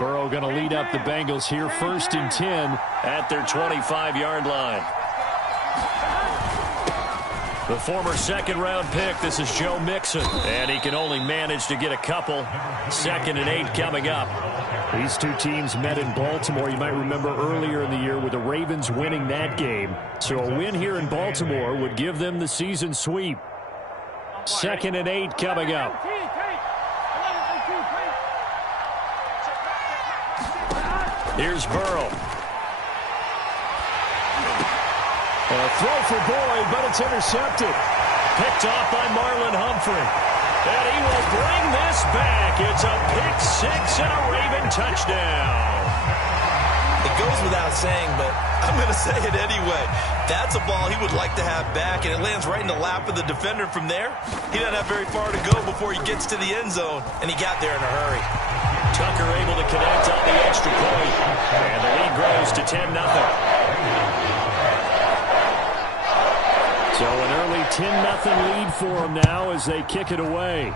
Burrow going to lead up the Bengals here, 1st and 10 at their 25-yard line. The former second-round pick, this is Joe Mixon, and he can only manage to get a couple. 2nd and 8 coming up. These two teams met in Baltimore. You might remember earlier in the year with the Ravens winning that game. So a win here in Baltimore would give them the season sweep. 2nd and 8 coming up. Here's Burrow. A throw for Boyd, but it's intercepted. Picked off by Marlon Humphrey. And he will bring this back. It's a pick-6 and a Raven touchdown. It goes without saying, but I'm going to say it anyway. That's a ball he would like to have back, and it lands right in the lap of the defender from there. He doesn't have very far to go before he gets to the end zone, and he got there in a hurry. Tucker able to connect on the extra point. And the lead grows to 10-0. So an early 10-0 lead for them now as they kick it away.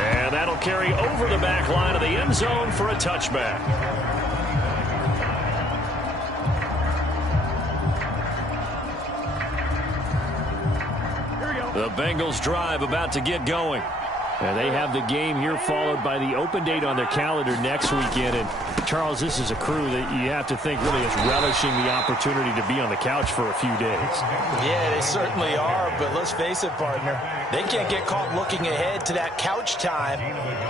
And that'll carry over the back line of the end zone for a touchback. The Bengals drive about to get going. And they have the game here followed by the open date on their calendar next weekend. And, Charles, this is a crew that you have to think really is relishing the opportunity to be on the couch for a few days. Yeah, they certainly are. But let's face it, partner, they can't get caught looking ahead to that couch time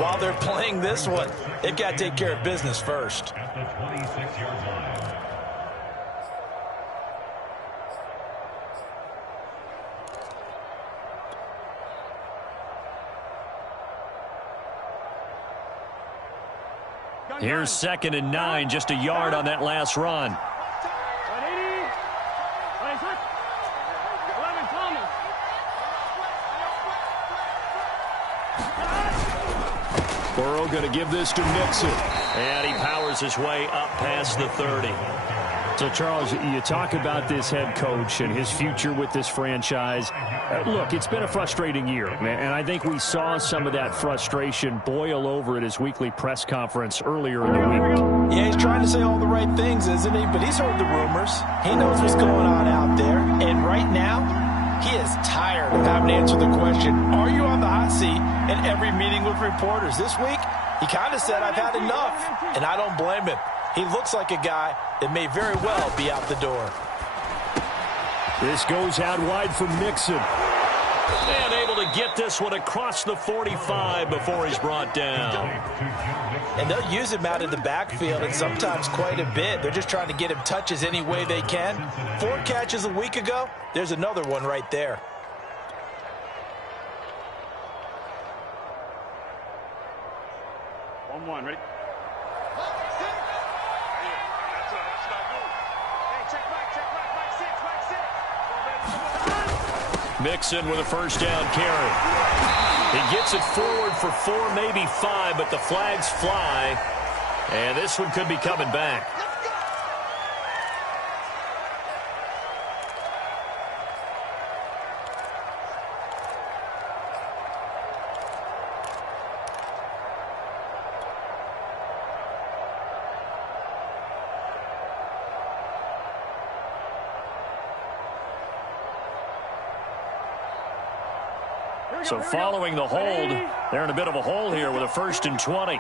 while they're playing this one. They've got to take care of business first. Here's 2nd and 9, just a yard on that last run. Burrow going to give this to Mixon. And he powers his way up past the 30. So, Charles, you talk about this head coach and his future with this franchise. Look, it's been a frustrating year, and I think we saw some of that frustration boil over at his weekly press conference earlier in the week. Yeah, he's trying to say all the right things, isn't he? But he's heard the rumors. He knows what's going on out there. And right now, he is tired of having to answer the question, are you on the hot seat, in every meeting with reporters. This week, he kind of said, I've had enough, and I don't blame him. He looks like a guy that may very well be out the door. This goes out wide for Mixon. And able to get this one across the 45 before he's brought down. And they'll use him out in the backfield, and sometimes quite a bit. They're just trying to get him touches any way they can. 4 catches a week ago. There's another one right there. One, ready? Mixon with a first down carry. He gets it forward for 4, maybe 5, but the flags fly. And this one could be coming back. So following the hold, they're in a bit of a hole here with a 1st and 20.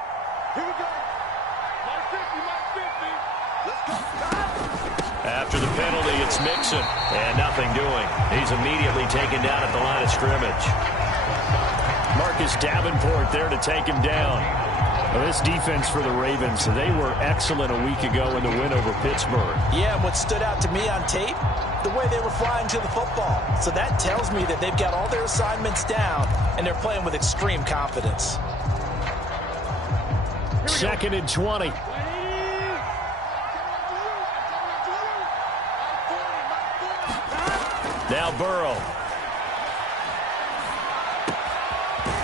After the penalty, it's Mixon, and nothing doing. He's immediately taken down at the line of scrimmage. Marcus Davenport there to take him down. Well, this defense for the Ravens, they were excellent a week ago in the win over Pittsburgh. Yeah, and what stood out to me on tape, the way they were flying to the football. So that tells me that they've got all their assignments down, and they're playing with extreme confidence. 2nd and 20. Now Burrow.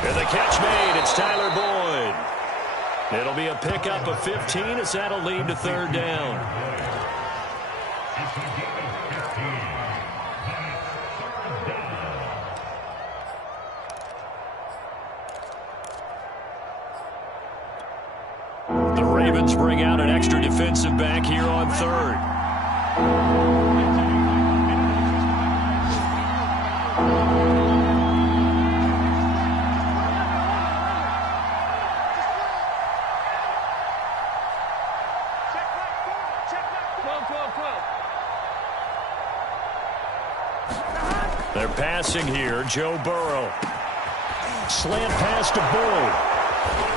And the catch made. It's Tyler Boyd. It'll be a pickup of 15 as that'll lead to 3rd down. Ravens bring out an extra defensive back here on third. They're passing here. Joe Burrow. Slant pass to Bull.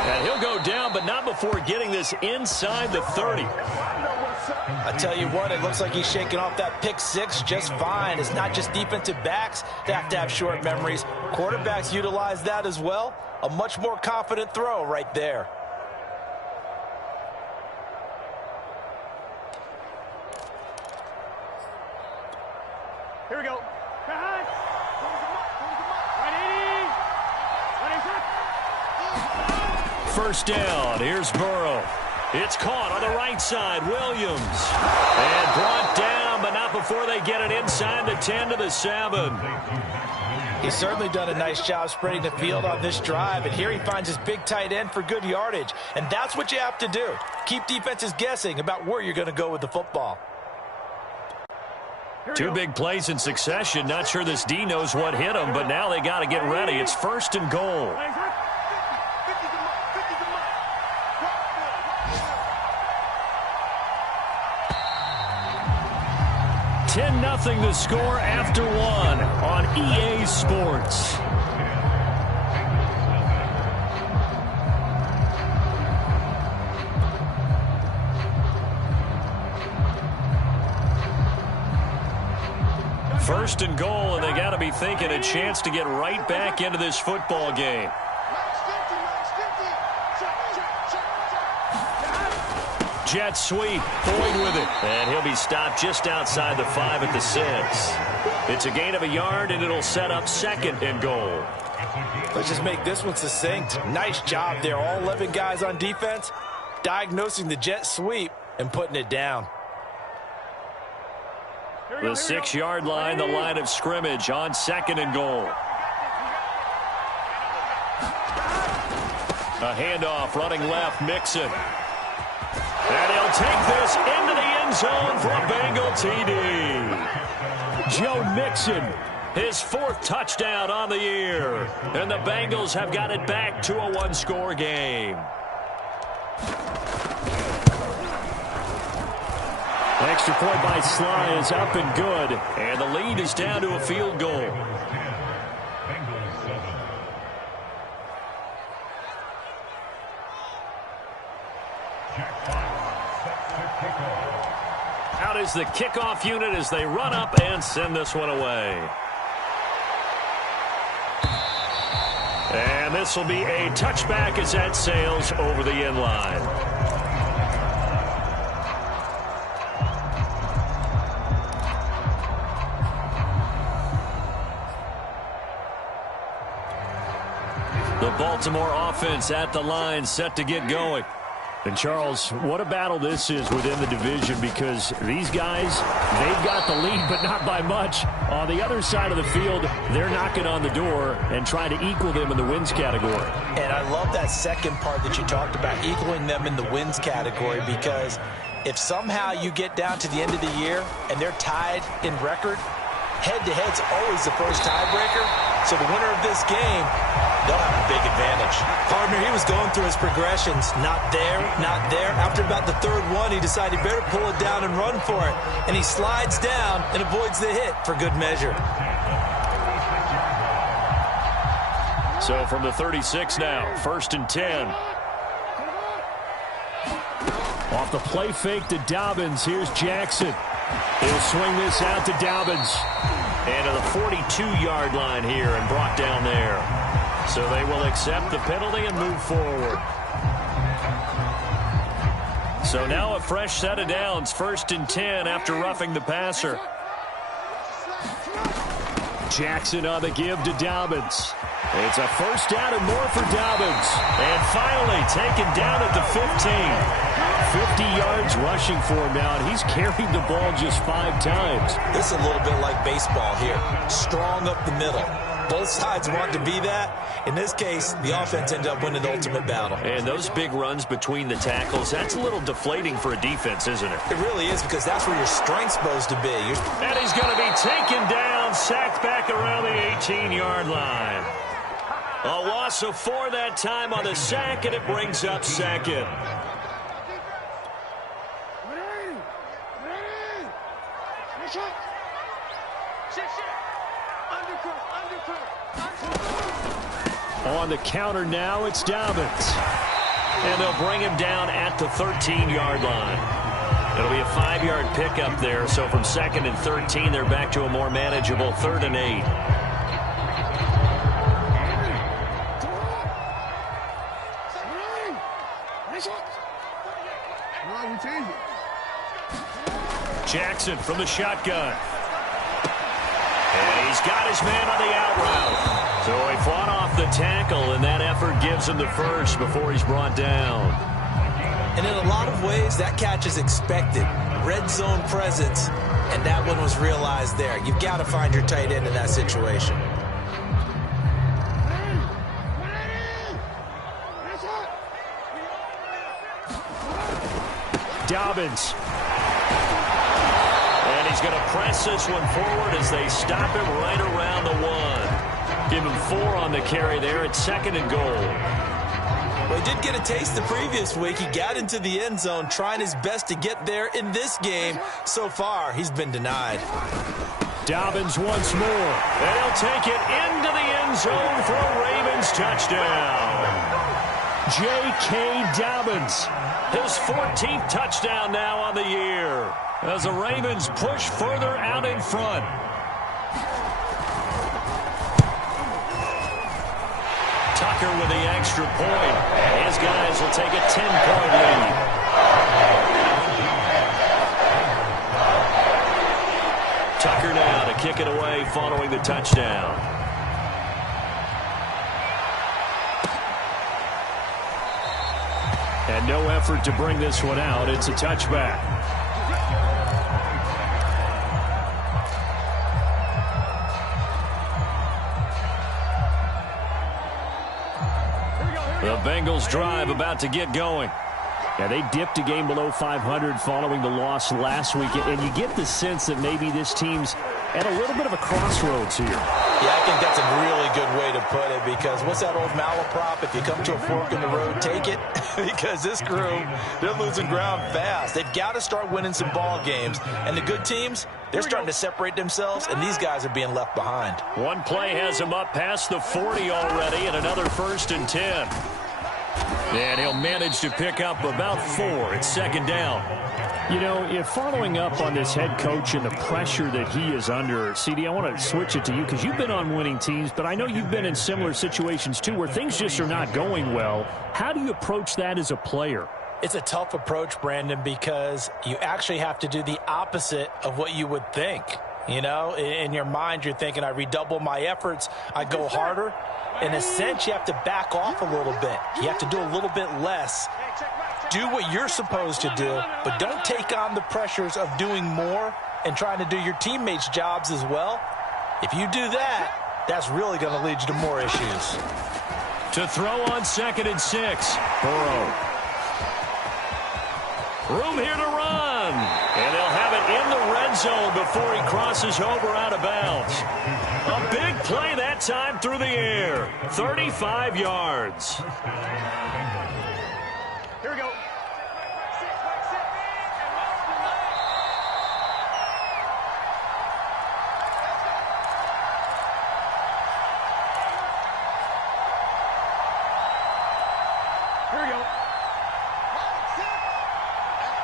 And he'll go down, but not before getting this inside the 30. I tell you what, it looks like he's shaking off that pick six just fine. It's not just defensive backs that have short memories. Quarterbacks utilize that as well. A much more confident throw right there. Here we go. First down. Here's Burrow. It's caught on the right side. Williams. And brought down, but not before they get it inside the 10 to the 7. He's certainly done a nice job spreading the field on this drive, and here he finds his big tight end for good yardage. And that's what you have to do. Keep defenses guessing about where you're going to go with the football. Two big plays in succession. Not sure this D knows what hit him, but now they got to get ready. It's first and goal. 10-0 the score after one on EA Sports. First and goal, and they got to be thinking a chance to get right back into this football game. Jet sweep, Boyd with it, and he'll be stopped just outside the 5 at the 6. It's a gain of a yard, and it'll set up second and goal. Let's just make this one succinct. Nice job there, all 11 guys on defense, diagnosing the jet sweep and putting it down. The 6-yard line, the line of scrimmage on second and goal. A handoff, running left, Mixon. And he'll take this into the end zone for a Bengal TD. Joe Mixon, his 4th touchdown on the year. And the Bengals have got it back to a 1-score game. Extra point by Sly is up and good. And the lead is down to a field goal. Out is the kickoff unit as they run up and send this one away. And this will be a touchback as that sails over the end line. The Baltimore offense at the line, set to get going. And, Charles, what a battle this is within the division, because these guys, they've got the lead, but not by much. On the other side of the field, they're knocking on the door and trying to equal them in the wins category. And I love that second part that you talked about, equaling them in the wins category, because if somehow you get down to the end of the year and they're tied in record, head-to-head's always the first tiebreaker. So the winner of this game, they'll have a big advantage. Partner, he was going through his progressions. Not there, not there. After about the 3rd one, he decided he better pull it down and run for it. And he slides down and avoids the hit for good measure. So from the 36 now, 1st and 10. Off the play fake to Dobbins. Here's Jackson. He'll swing this out to Dobbins. And to the 42-yard line here and brought down there. So they will accept the penalty and move forward. So now a fresh set of downs, 1st and 10 after roughing the passer. Jackson on the give to Dobbins. It's a 1st down and more for Dobbins. And finally taken down at the 15. 50 yards rushing for him now, and he's carried the ball just 5 times. This is a little bit like baseball here. Strong up the middle. Both sides want to be that. In this case, the offense ended up winning the ultimate battle. And those big runs between the tackles, that's a little deflating for a defense, isn't it? It really is, because that's where your strength's supposed to be. And he's going to be taken down, sacked back around the 18-yard line. A loss of 4 that time on the sack, and it brings up second. On the counter now, it's Dobbins. And they'll bring him down at the 13-yard line. It'll be a 5-yard pickup there, so from 2nd and 13, they're back to a more manageable 3rd and 8. Jackson from the shotgun. And he's got his man on the out route. So he fought off the tackle, and that effort gives him the first before he's brought down. And in a lot of ways, that catch is expected. Red zone presence, and that one was realized there. You've got to find your tight end in that situation. Dobbins. And he's going to press this one forward as they stop him right around the 1. Give him 4 on the carry there at 2nd and goal. Well, he did get a taste the previous week. He got into the end zone trying his best to get there in this game. So far, he's been denied. Dobbins once more. And he'll take it into the end zone for a Ravens touchdown. J.K. Dobbins. His 14th touchdown now on the year as the Ravens push further out in front. Tucker with the extra point. His guys will take a 10-point lead. Tucker now to kick it away following the touchdown. And no effort to bring this one out. It's a touchback. The Bengals drive about to get going. Yeah, they dipped a game below 500 following the loss last week, and you get the sense that maybe this team's at a little bit of a crossroads here. Yeah, I think that's a really good way to put it, because what's that old malaprop? If you come to a fork in the road, take it. Because this crew, they're losing ground fast. They've got to start winning some ball games. And the good teams, they're starting to separate themselves, and these guys are being left behind. One play has them up past the 40 already, and another 1st and 10. And he'll manage to pick up about 4. It's 2nd down. You know, if following up on this head coach and the pressure that he is under, CD, I want to switch it to you because you've been on winning teams, but I know you've been in similar situations too where things just are not going well. How do you approach that as a player? It's a tough approach, Brandon, because you actually have to do the opposite of what you would think. You know, in your mind, you're thinking, I redouble my efforts, I go harder. In a sense, you have to back off a little bit. You have to do a little bit less. Do what you're supposed to do, but don't take on the pressures of doing more and trying to do your teammates' jobs as well. If you do that, that's really going to lead you to more issues. To throw on 2nd and 6. Burrow. Room here to run. And they'll have it in the red zone before he crosses over out of bounds. A big play that time through the air. 35 yards. Here we go. Here we go.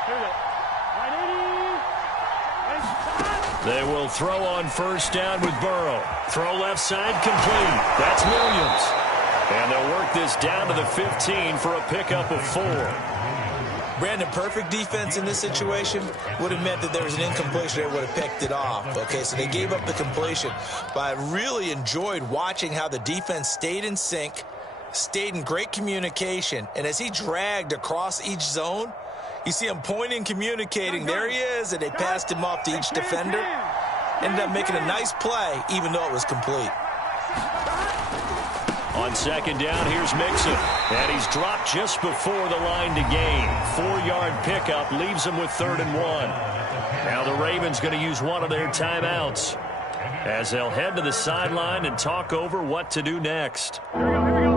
Here we go. They will throw on 1st down with Burrow. Throw left side complete. That's Williams. And they'll work this down to the 15 for a pickup of 4. Brandon, perfect defense in this situation would have meant that there was an incompletion. They would have picked it off. Okay, so they gave up the completion. But I really enjoyed watching how the defense stayed in sync, stayed in great communication. And as he dragged across each zone, you see him pointing, communicating. There he is, and they passed him off to each defender. Ended up making a nice play, even though it was complete. On second down, here's Mixon. And he's dropped just before the line to gain. 4-yard pickup leaves him with 3rd and 1. Now the Ravens going to use one of their timeouts as they'll head to the sideline and talk over what to do next. Here we go, here we go.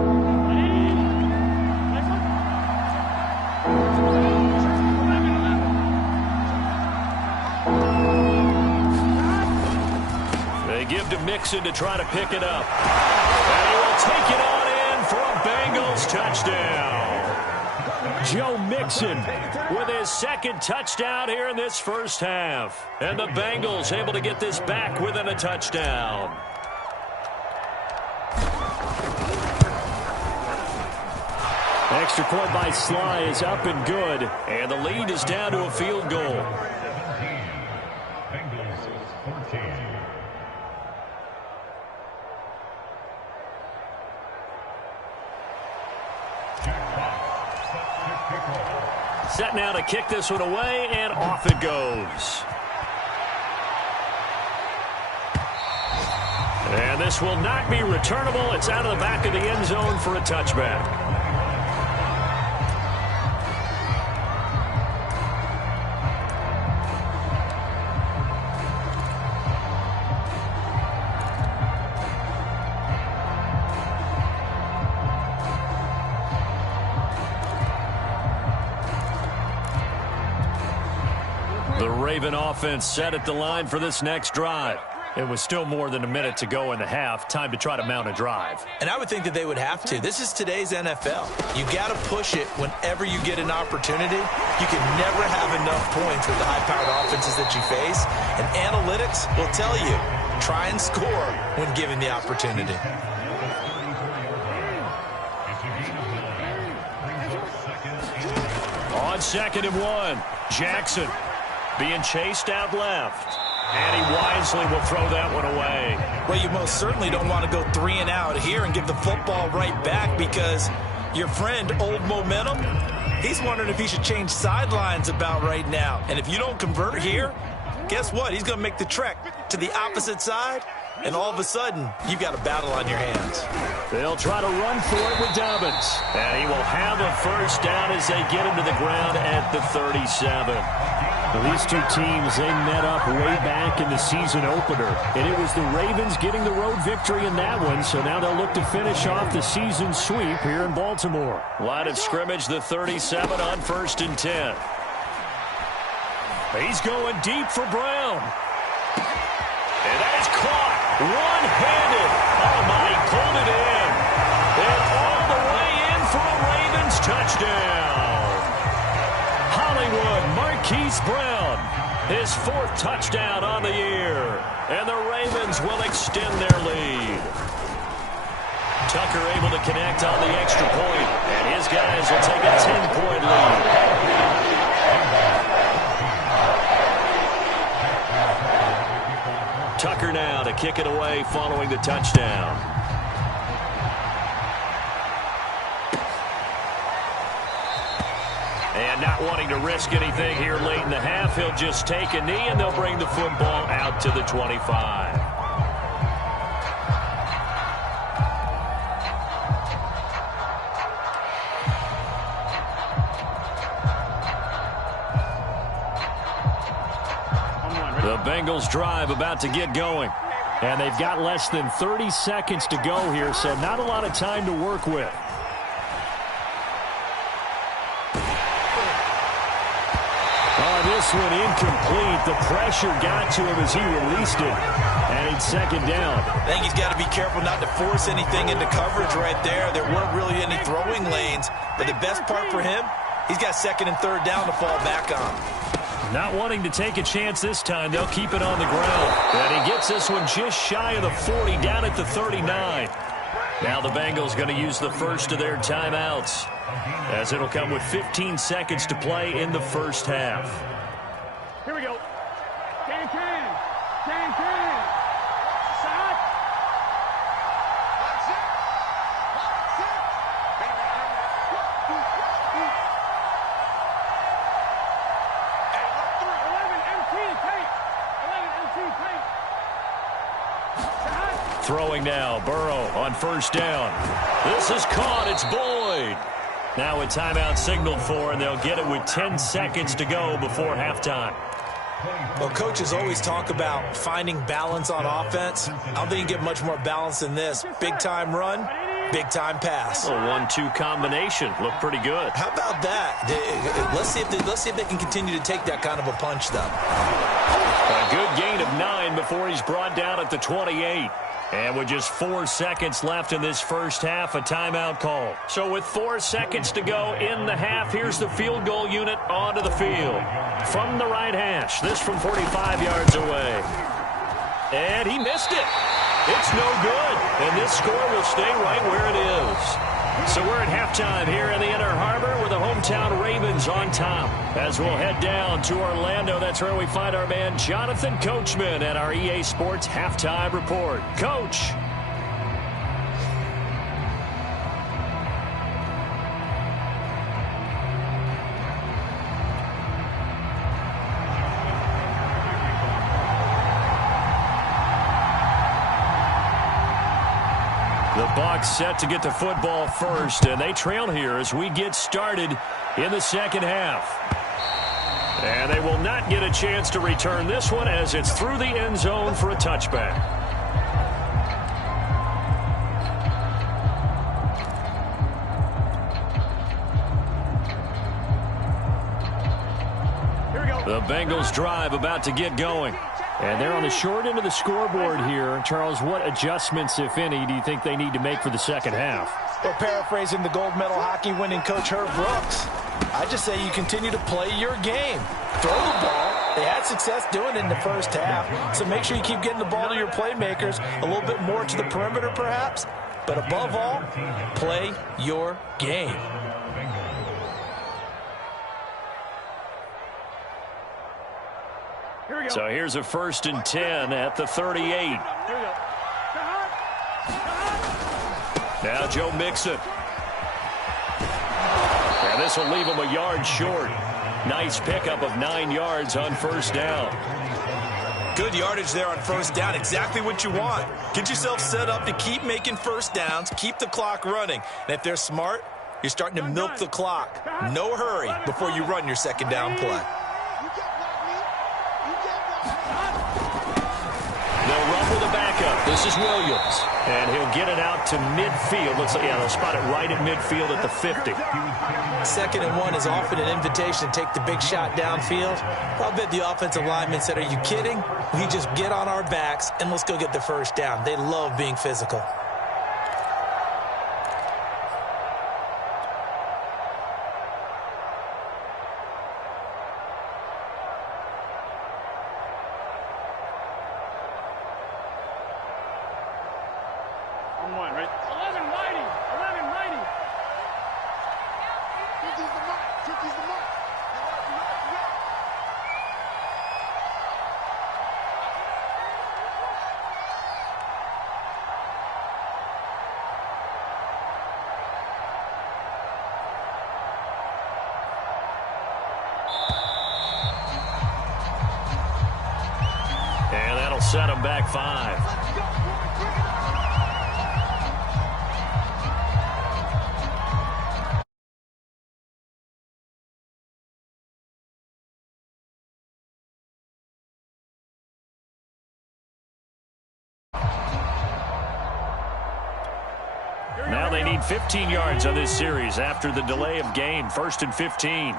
They give to Mixon to try to pick it up. And he will take it on in for a Bengals touchdown. Joe Mixon with his 2nd touchdown here in this first half. And the Bengals able to get this back within a touchdown. Extra point by Sly is up and good. And the lead is down to a field goal. Set now to kick this one away, and off it goes. And this will not be returnable. It's out of the back of the end zone for a touchback. The Raven offense set at the line for this next drive. It was still more than a minute to go in the half. Time to try to mount a drive. And I would think that they would have to. This is today's NFL. You got to push it whenever you get an opportunity. You can never have enough points with the high-powered offenses that you face. And analytics will tell you, try and score when given the opportunity. On 2nd and 1, Jackson being chased out left. And he wisely will throw that one away. Well, you most certainly don't want to go 3 and out here and give the football right back, because your friend, Old Momentum, he's wondering if he should change sidelines about right now. And if you don't convert here, guess what? He's going to make the trek to the opposite side, and all of a sudden, you've got a battle on your hands. They'll try to run for it with Dobbins. And he will have a first down as they get him to the ground at the 37. Well, these two teams, they met up way back in the season opener. And it was the Ravens getting the road victory in that one. So now they'll look to finish off the season sweep here in Baltimore. Line of scrimmage, the 37 on 1st and 10. He's going deep for Brown. And that is caught one-handed. Oh, my, he pulled it in. And all the way in for a Ravens touchdown. Hollywood Marquise Brown, his 4th touchdown on the year. And the Ravens will extend their lead. Tucker able to connect on the extra point. And his guys will take a 10-point lead. Tucker now to kick it away following the touchdown. And not wanting to risk anything here late in the half, he'll just take a knee, and they'll bring the football out to the 25. The Bengals drive about to get going. And they've got less than 30 seconds to go here, so not a lot of time to work with. Oh, this one incomplete. The pressure got to him as he released it. And it's 2nd down. I think he's got to be careful not to force anything into coverage right there. There weren't really any throwing lanes. But the best part for him, he's got 2nd and 3rd down to fall back on. Not wanting to take a chance this time. They'll keep it on the ground. And he gets this one just shy of the 40, down at the 39. Now the Bengals going to use the first of their timeouts, as it'll come with 15 seconds to play in the first half. Here we go. Can. Shot. Throwing now, Burrow on first down. This is caught. It's Boyd. Now a timeout signaled for, and they'll get it with 10 seconds to go before halftime. Well, coaches always talk about finding balance on offense. I don't think you get much more balance than this. Big-time run, big-time pass. A 1-2 combination. Looked pretty good. How about that? Let's see if they can continue to take that kind of a punch, though. A good gain of 9 before he's brought down at the 28. And with just 4 seconds left in this first half, a timeout call. So with 4 seconds to go in the half, here's the field goal unit onto the field. From the right hash, this from 45 yards away. And he missed it. It's no good. And this score will stay right where it is. So we're at halftime here in the Inner Harbor with the hometown Ravens on top. As we'll head down to Orlando, that's where we find our man Jonathan Coachman at our EA Sports Halftime Report. Coach. The Bucs set to get the football first, and they trail here as we get started in the second half. And they will not get a chance to return this one as it's through the end zone for a touchback. Here we go. The Bengals drive about to get going. And they're on the short end of the scoreboard here. Charles, what adjustments, if any, do you think they need to make for the second half? Well, paraphrasing the gold medal hockey winning coach Herb Brooks, I just say you continue to play your game. Throw the ball. They had success doing it in the first half, so make sure you keep getting the ball to your playmakers, a little bit more to the perimeter perhaps, but above all, play your game. Here we go. So here's a 1st and 10 at the 38. Here we go. Now Joe Mixon. And this will leave him a yard short. Nice pickup of 9 yards on first down. Good yardage there on first down. Exactly what you want. Get yourself set up to keep making first downs, keep the clock running. And if they're smart, you're starting to milk the clock. No hurry before you run your second down play. They'll run with a backup. This is Williams. And he'll get it out to midfield. Looks like, yeah, they'll spot it right at midfield at the 50. 2nd and 1 is often an invitation to take the big shot downfield. I'll bet the offensive lineman said, are you kidding? We just get on our backs and let's go get the first down. They love being physical. On one, right? 11 mighty. 11 mighty. Turkey's the mark. And that'll set them back 5. Now they need 15 yards on this series after the delay of game. 1st and 15.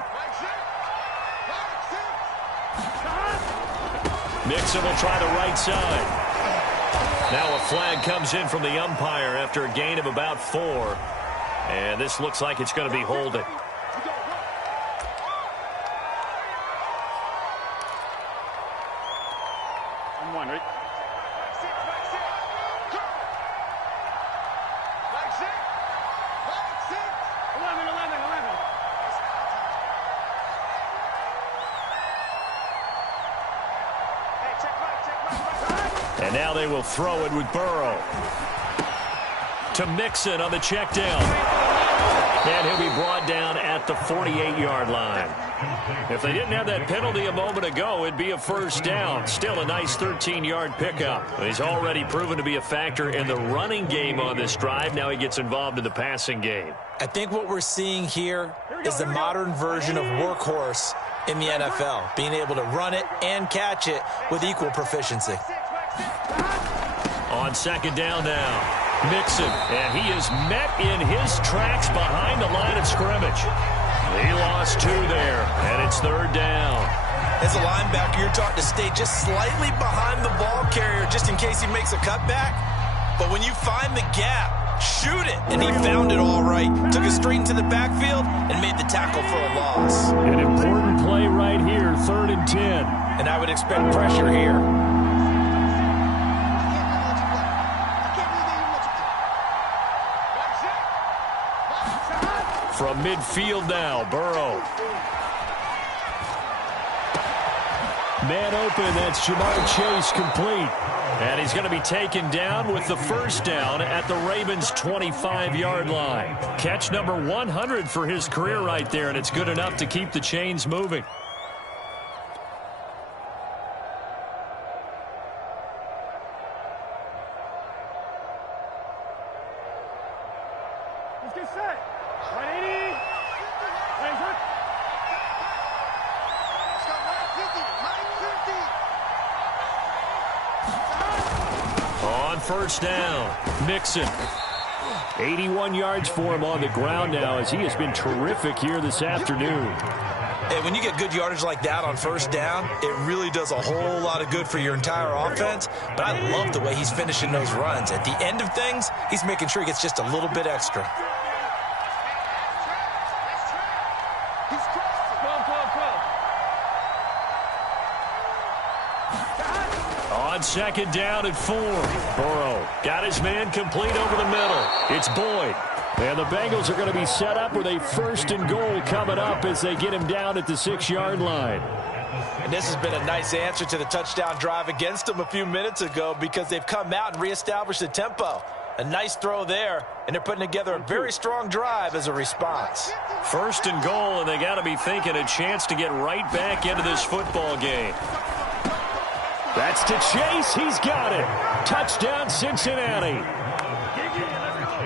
Mixon will try the right side. Now a flag comes in from the umpire after a gain of about 4. And this looks like it's going to be holding. On one, right? And now they will throw it with Burrow. To Mixon on the check down. And he'll be brought down at the 48-yard line. If they didn't have that penalty a moment ago, it'd be a first down. Still a nice 13-yard pickup. He's already proven to be a factor in the running game on this drive. Now he gets involved in the passing game. I think what we're seeing here is the modern version of workhorse in the NFL, being able to run it and catch it with equal proficiency. On second down now. Mixon, and he is met in his tracks behind the line of scrimmage. He lost 2 there, and it's third down. As a linebacker, you're taught to stay just slightly behind the ball carrier just in case he makes a cutback. But when you find the gap, shoot it. And he found it all right. Took it straight into the backfield and made the tackle for a loss. An important play right here, 3rd and 10. And I would expect pressure here. From midfield now, Burrow. Man open, that's Jamar Chase complete. And he's going to be taken down with the first down at the Ravens' 25-yard line. Catch number 100 for his career right there, and it's good enough to keep the chains moving. Let's get set. 180. Hands up. On first down, Mixon. 81 yards for him on the ground now as he has been terrific here this afternoon. And when you get good yardage like that on first down, it really does a whole lot of good for your entire offense. But I love the way he's finishing those runs. At the end of things, he's making sure he gets just a little bit extra. On second down at 4. Burrow got his man complete over the middle. It's Boyd. And the Bengals are going to be set up with a 1st and goal coming up as they get him down at the 6-yard line. And this has been a nice answer to the touchdown drive against them a few minutes ago because they've come out and reestablished the tempo. A nice throw there, and they're putting together a very strong drive as a response. 1st and goal, and they got to be thinking a chance to get right back into this football game. That's to Chase. He's got it. Touchdown, Cincinnati.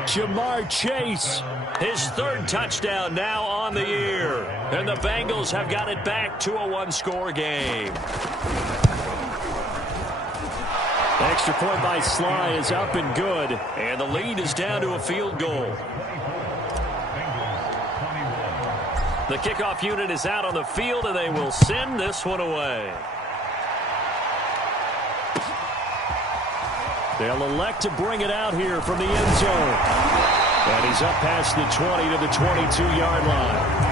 Jamar Chase. His 3rd touchdown now on the year. And the Bengals have got it back to a 1-score game. Extra point by Sly is up and good. And the lead is down to a field goal. The kickoff unit is out on the field, and they will send this one away. They'll elect to bring it out here from the end zone. And he's up past the 20 to the 22-yard line.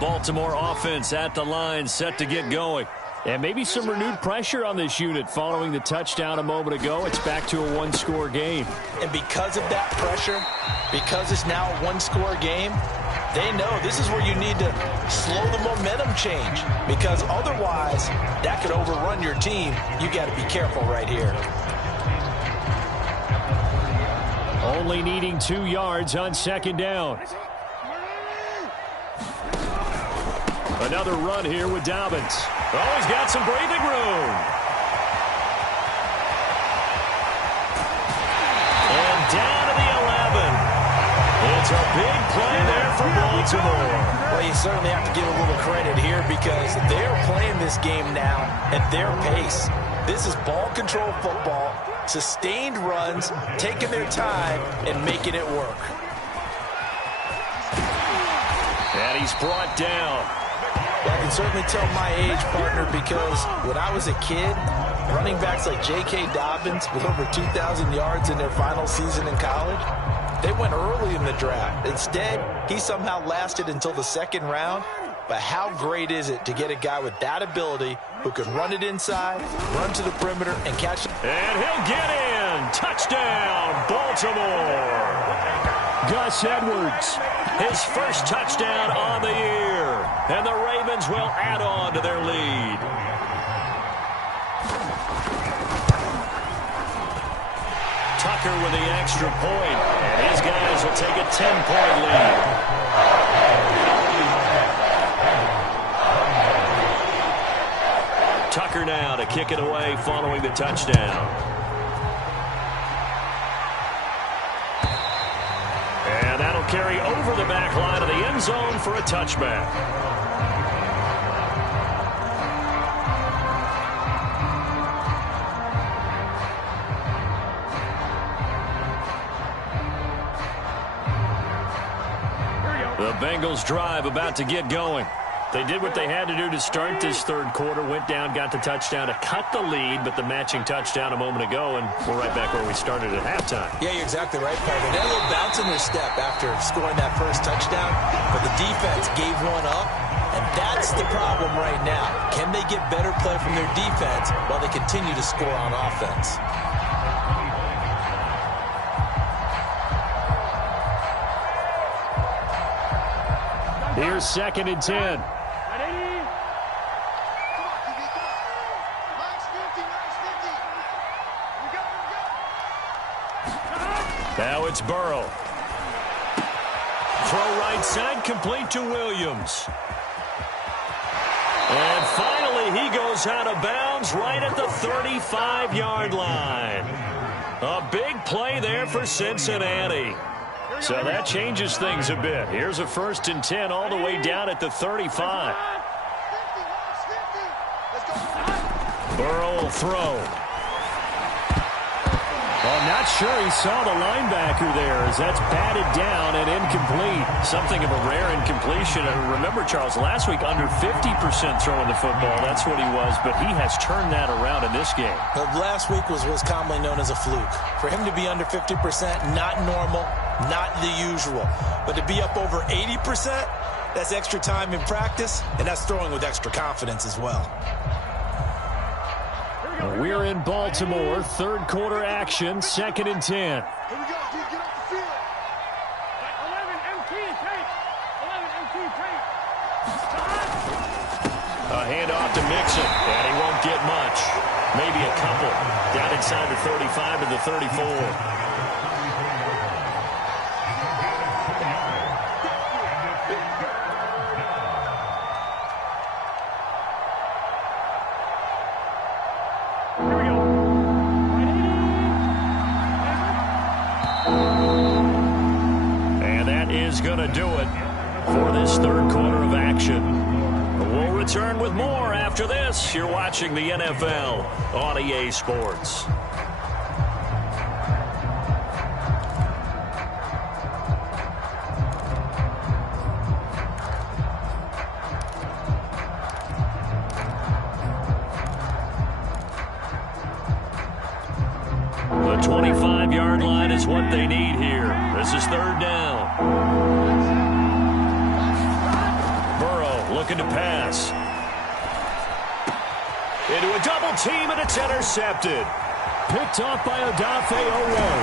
Baltimore offense at the line, set to get going. And maybe some renewed pressure on this unit following the touchdown a moment ago. It's back to a 1-score game. And because of that pressure, because it's now a 1-score game, they know this is where you need to slow the momentum change. Because otherwise, that could overrun your team. You got to be careful right here. Only needing 2 yards on second down. Another run here with Dobbins. Oh, he's got some breathing room. And down to the 11. It's a big play there for Baltimore. Well, you certainly have to give a little credit here because they're playing this game now at their pace. This is ball control football, sustained runs, taking their time and making it work. And he's brought down. Well, I can certainly tell my age, partner, because when I was a kid, running backs like J.K. Dobbins with over 2,000 yards in their final season in college, they went early in the draft. Instead, he somehow lasted until the 2nd round. but how great is it to get a guy with that ability who can run it inside, run to the perimeter, and catch it? And he'll get in. Touchdown, Baltimore. Gus Edwards. His first touchdown on the year. And the Ravens will add on to their lead. Tucker with the extra point. And his guys will take a 10-point lead. Tucker now to kick it away following the touchdown. And that'll carry over the back line of the end zone for a touchback. The Bengals drive about to get going. They did what they had to do to start this third quarter, went down, got the touchdown to cut the lead, but the matching touchdown a moment ago, and we're right back where we started at halftime. Yeah, you're exactly right, Paul. They had a little bounce in their step after scoring that first touchdown, but the defense gave one up, and that's the problem right now. Can they get better play from their defense while they continue to score on offense? Here's 2nd and 10. Now it's Burrow. Throw right side, complete to Williams. And finally, he goes out of bounds right at the 35-yard line. A big play there for Cincinnati. So that changes things a bit. Here's a 1st and 10 all the way down at the 35. Burrow will throw. Well, not sure he saw the linebacker there as that's batted down and incomplete. Something of a rare incompletion. And remember, Charles, last week under 50% throwing the football. That's what he was, but he has turned that around in this game. But last week was commonly known as a fluke. For him to be under 50%, not normal, not the usual. But to be up over 80%, that's extra time in practice, and that's throwing with extra confidence as well. We're in Baltimore, third quarter action, 2nd and 10. Here we go, dude, get off the field. 11 MT tape. 11 MT tape. A handoff to Mixon, and he won't get much. Maybe a couple. Down inside the 35 to the 34. Going to do it for this third quarter of action. We'll return with more after this. You're watching the NFL on EA Sports. The 25-yard line is what they need here. This is 3rd down. Looking to pass. Into a double team, and it's intercepted. Picked off by Odafe Oweh.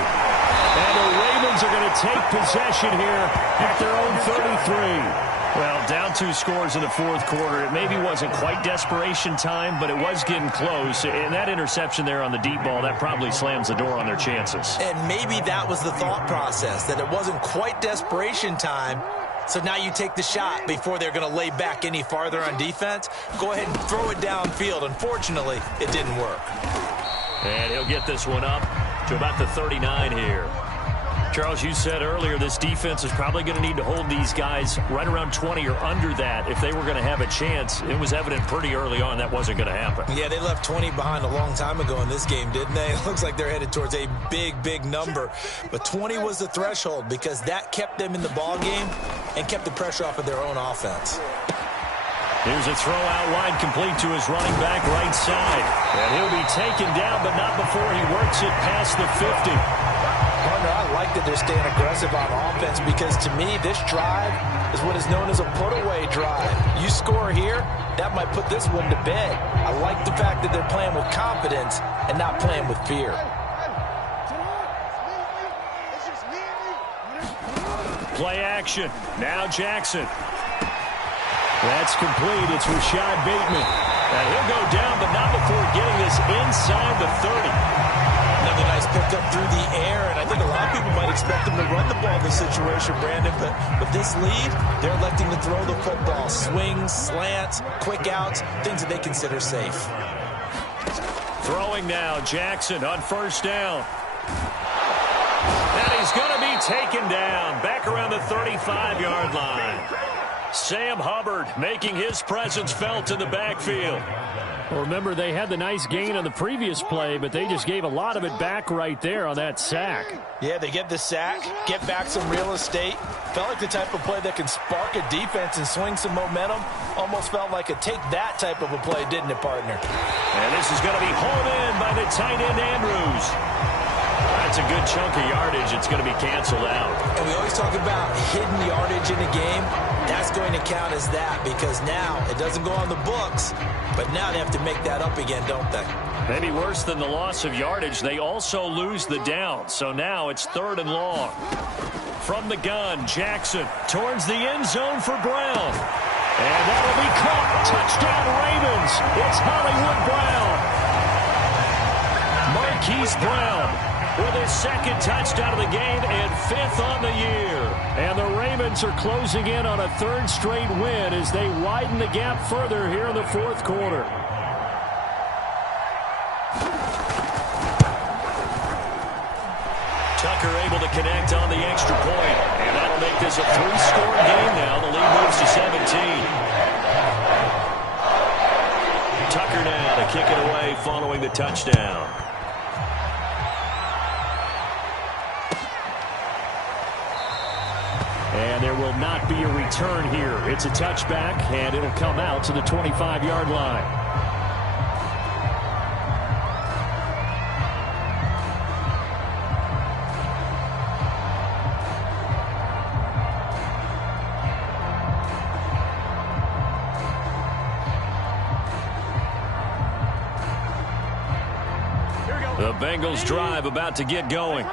And the Ravens are going to take possession here at their own 33. Well, down 2 scores in the fourth quarter. It maybe wasn't quite desperation time, but it was getting close. And that interception there on the deep ball, that probably slams the door on their chances. And maybe that was the thought process, that it wasn't quite desperation time. So now you take the shot before they're going to lay back any farther on defense. Go ahead and throw it downfield. Unfortunately, it didn't work. And he'll get this one up to about the 39 here. Charles, you said earlier this defense is probably going to need to hold these guys right around 20 or under that if they were going to have a chance. It was evident pretty early on that wasn't going to happen. Yeah, they left 20 behind a long time ago in this game, didn't they? It looks like they're headed towards a big, big number. But 20 was the threshold because that kept them in the ball game and kept the pressure off of their own offense. Here's a throw out wide, complete to his running back right side. And he'll be taken down, but not before he works it past the 50. Partner, I like that they're staying aggressive on offense because to me, this drive is what is known as a put-away drive. You score here, that might put this one to bed. I like the fact that they're playing with confidence and not playing with fear. Play action. Now Jackson. That's complete. It's Rashad Bateman. And he'll go down, but not before getting this inside the 30. Another nice pickup through the air, and I think a lot of people might expect them to run the ball in this situation, Brandon, but with this lead, they're electing to throw the football. Swings, slants, quick outs, things that they consider safe. Throwing now, Jackson on first down. And he's going to be taken down back around the 35-yard line. Sam Hubbard making his presence felt in the backfield. Well, remember, they had the nice gain on the previous play, but they just gave a lot of it back right there on that sack. Yeah, they get the sack, get back some real estate. Felt like the type of play that can spark a defense and swing some momentum. Almost felt like a take-that type of a play, didn't it, partner? And this is going to be hauled in by the tight end, Andrews. That's a good chunk of yardage. It's going to be canceled out. And we always talk about hidden yardage in a game. That's going to count as that because now it doesn't go on the books, but now they have to make that up again, don't they? Maybe worse than the loss of yardage, they also lose the down. So now it's 3rd and long. From the gun, Jackson towards the end zone for Brown. And that'll be caught. Touchdown, Ravens. It's Hollywood Brown. Marquise Brown with his 2nd touchdown of the game and 5th on the year. And the Ravens are closing in on a 3rd straight win as they widen the gap further here in the 4th quarter. Tucker able to connect on the extra point. And that'll make this a 3-score game now. The lead moves to 17. Tucker now to kick it away following the touchdown. And there will not be a return here. It's a touchback, and it'll come out to the 25-yard line. The Bengals drive about to get going.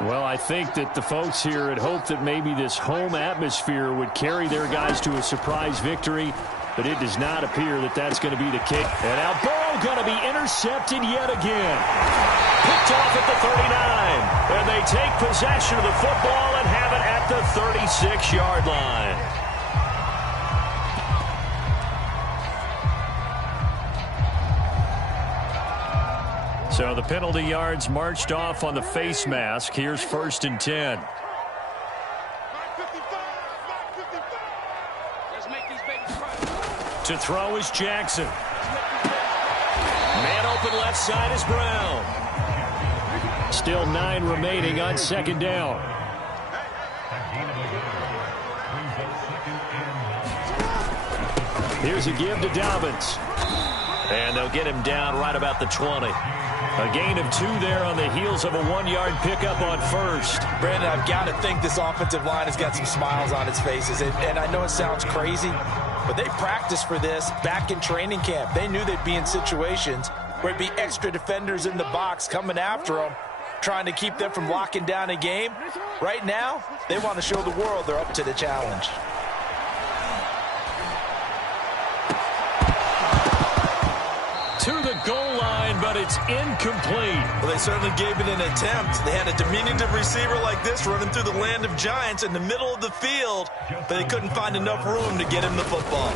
Well, I think that the folks here had hoped that maybe this home atmosphere would carry their guys to a surprise victory, but it does not appear that that's going to be the case. And now Burrow going to be intercepted yet again. Picked off at the 39, and they take possession of the football and have it at the 36-yard line. So the penalty yards marched off on the face mask. Here's 1st and 10. To throw is Jackson. Man open left side is Brown. Still 9 remaining on 2nd down. Here's a give to Dobbins. And they'll get him down right about the 20. A gain of 2 there on the heels of a 1-yard pickup on 1st. Brandon, I've got to think this offensive line has got some smiles on its faces. And I know it sounds crazy, but they practiced for this back in training camp. They knew they'd be in situations where it'd be extra defenders in the box coming after them, trying to keep them from locking down a game. Right now, they want to show the world they're up to the challenge. To the goal line, but it's incomplete. Well, they certainly gave it an attempt. They had a diminutive receiver like this running through the land of giants in the middle of the field, but they couldn't find enough room to get him the football.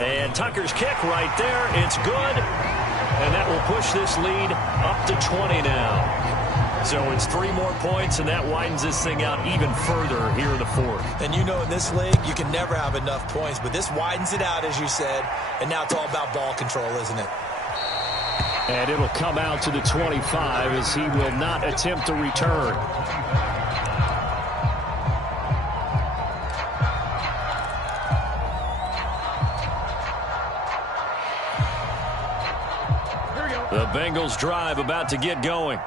And Tucker's kick right there. It's good. And that will push this lead up to 20 now. So it's 3 more points, and that widens this thing out even further here in the 4th. And you know in this league, you can never have enough points, but this widens it out, as you said, and now it's all about ball control, isn't it? And it'll come out to the 25 as he will not attempt to return. The Bengals drive about to get going.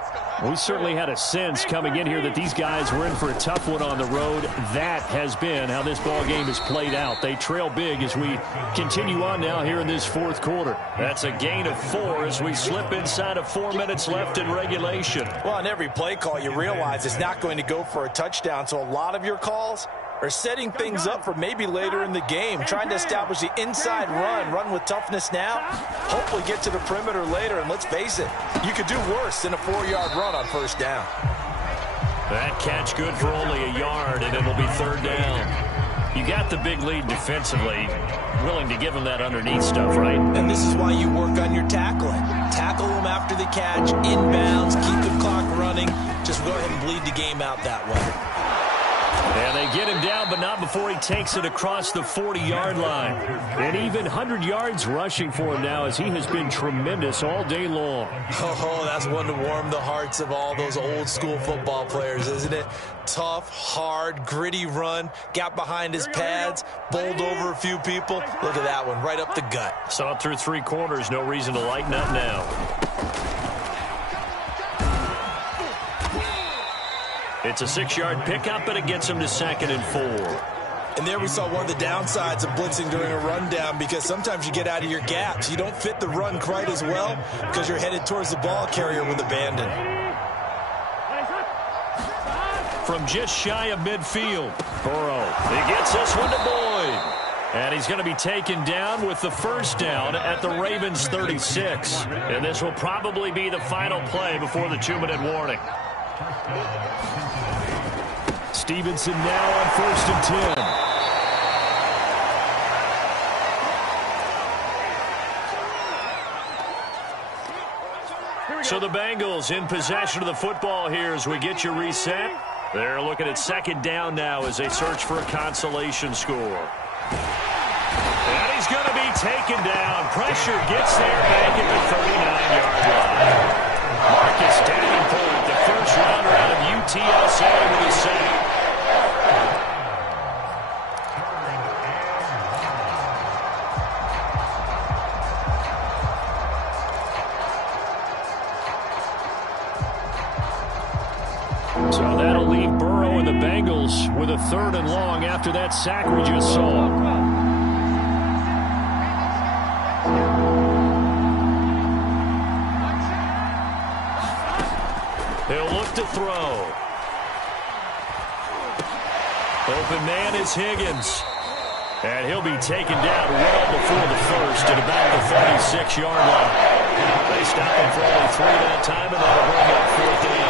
We certainly had a sense coming in here that these guys were in for a tough one on the road. That has been how this ball game has played out. They trail big as we continue on now here in this fourth quarter. That's a gain of 4 as we slip inside of 4 minutes left in regulation. Well, on every play call, you realize it's not going to go for a touchdown, so a lot of your calls are setting things up for maybe later in the game, trying to establish the inside run with toughness now, hopefully get to the perimeter later, and let's face it, you could do worse than a 4-yard run on first down. That catch good for only a yard, and it'll be 3rd down. You got the big lead defensively, willing to give them that underneath stuff, right? And this is why you work on your tackling. Tackle them after the catch, inbounds, keep the clock running. Just go ahead and bleed the game out that way. And they get him down, but not before he takes it across the 40-yard line. And even 100 yards rushing for him now as he has been tremendous all day long. Oh, that's one to warm the hearts of all those old-school football players, isn't it? Tough, hard, gritty run, got behind his pads, bowled over a few people. Look at that one, right up the gut. Saw it through 3 quarters, no reason to lighten up now. It's a 6-yard pickup, but it gets him to 2nd and 4. And there we saw one of the downsides of blitzing during a rundown, because sometimes you get out of your gaps. You don't fit the run quite as well because you're headed towards the ball carrier with abandon. From just shy of midfield, Burrow. He gets this one to Boyd. And he's going to be taken down with the first down at the Ravens 36. And this will probably be the final play before the 2-minute warning. Stevenson now on 1st and 10. So the Bengals in possession of the football here as we get you reset. They're looking at 2nd down now as they search for a consolation score. And he's going to be taken down. Pressure gets there back at the 39-yard line. Marcus Davenport, the first rounder out of UTSA with a sack. So that'll leave Burrow and the Bengals with a 3rd and long after that sack we just saw. He'll look to throw. Open man is Higgins. And he'll be taken down well before the first at about the 36-yard line. They stop him for only 3 that time, and that'll bring up 4th down.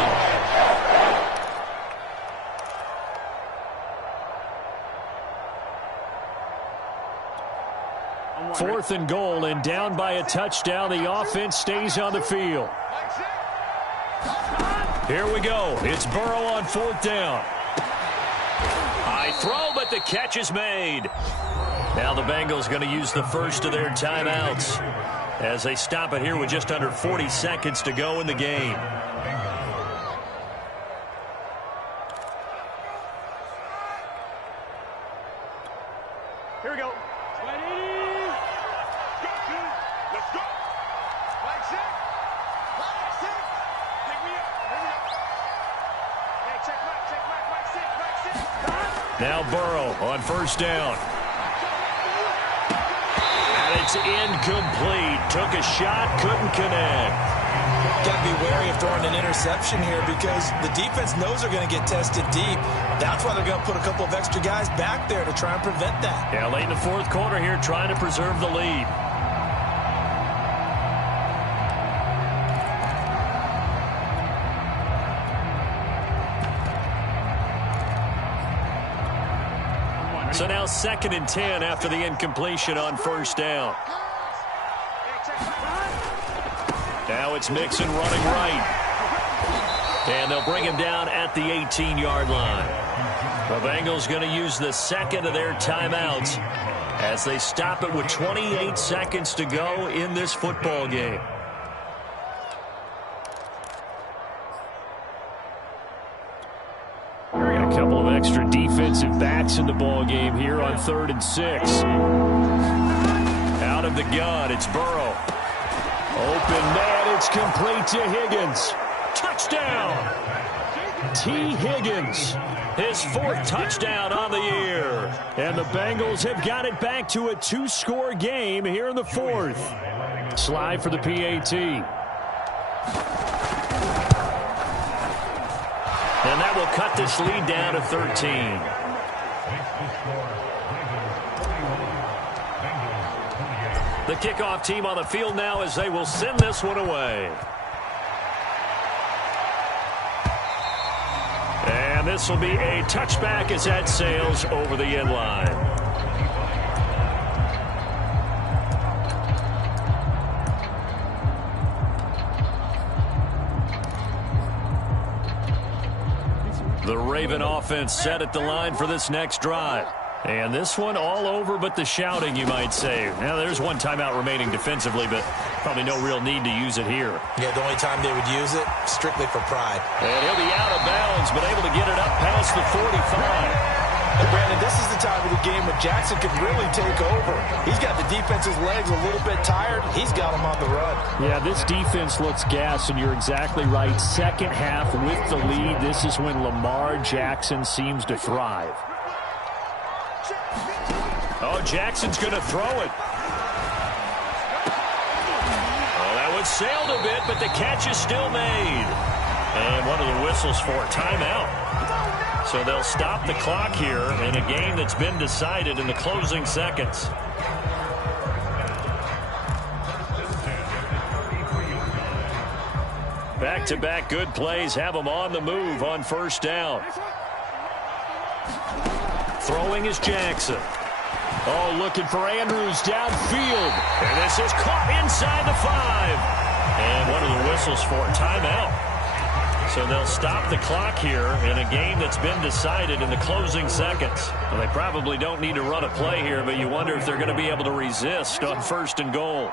4th and goal, and down by a touchdown. The offense stays on the field. Here we go. It's Burrow on 4th down. High throw, but the catch is made. Now the Bengals going to use the first of their timeouts as they stop it here with just under 40 seconds to go in the game. Here we go. 20. Let's go. Flag set. Flag set. Pick me up. Pick me up. Hey, check back. Flag set. Now Burrow on 1st down. And it's incomplete. Took a shot, couldn't connect. Got to be wary of throwing an interception here because the defense knows they're going to get tested deep. That's why they're going to put a couple of extra guys back there to try and prevent that. Yeah, late in the 4th quarter here, trying to preserve the lead. So now 2nd and 10 after the incompletion on 1st down. Now it's Mixon running right. And they'll bring him down at the 18-yard line. The Bengals going to use the 2nd of their timeouts as they stop it with 28 seconds to go in this football game. A couple of extra defensive backs in the ball game here on 3rd and 6. Out of the gun, it's Burrow. Open man, it's complete to Higgins. Touchdown! T. Higgins, his 4th touchdown on the year. And the Bengals have got it back to a 2-score game here in the 4th. Slide for the PAT. And that will cut this lead down to 13. The kickoff team on the field now as they will send this one away. And this will be a touchback as that sails over the end line. The Raven offense set at the line for this next drive. And this one all over but the shouting, you might say. Now, there's one timeout remaining defensively, but probably no real need to use it here. Yeah, the only time they would use it, strictly for pride. And he'll be out of bounds, but able to get it up past the 45. And Brandon, this is the time of the game when Jackson can really take over. He's got the defense's legs a little bit tired. He's got them on the run. Yeah, this defense looks gassed, and you're exactly right. Second half with the lead, this is when Lamar Jackson seems to thrive. Oh, Jackson's going to throw it. Oh, that one sailed a bit, but the catch is still made. And one of the whistles for a timeout. So they'll stop the clock here in a game that's been decided in the closing seconds. Back-to-back good plays have them on the move on first down. Throwing is Jackson. Oh, looking for Andrews downfield. And this is caught inside the 5. And one of the whistles for a timeout. So they'll stop the clock here in a game that's been decided in the closing seconds. Well, they probably don't need to run a play here, but you wonder if they're going to be able to resist on first and goal.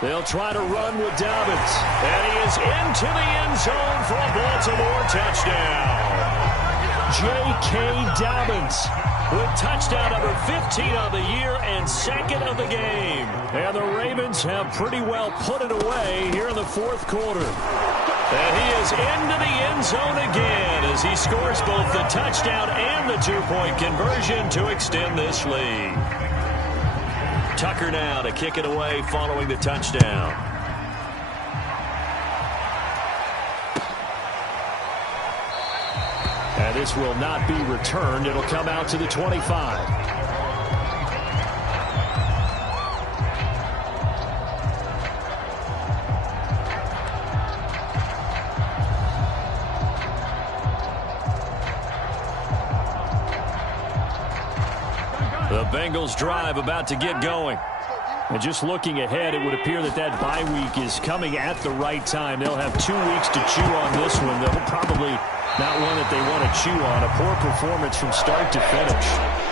They'll try to run with Dobbins. And he is into the end zone for a Baltimore touchdown. J.K. Dobbins with touchdown number 15 on the year and second of the game. And the Ravens have pretty well put it away here in the 4th quarter. And he is into the end zone again as he scores both the touchdown and the 2-point conversion to extend this lead. Tucker now to kick it away following the touchdown. And this will not be returned. It'll come out to the 25. The Bengals drive about to get going. And just looking ahead, it would appear that that bye week is coming at the right time. They'll have 2 weeks to chew on this one. They'll probably not one that they want to chew on. A poor performance from start to finish.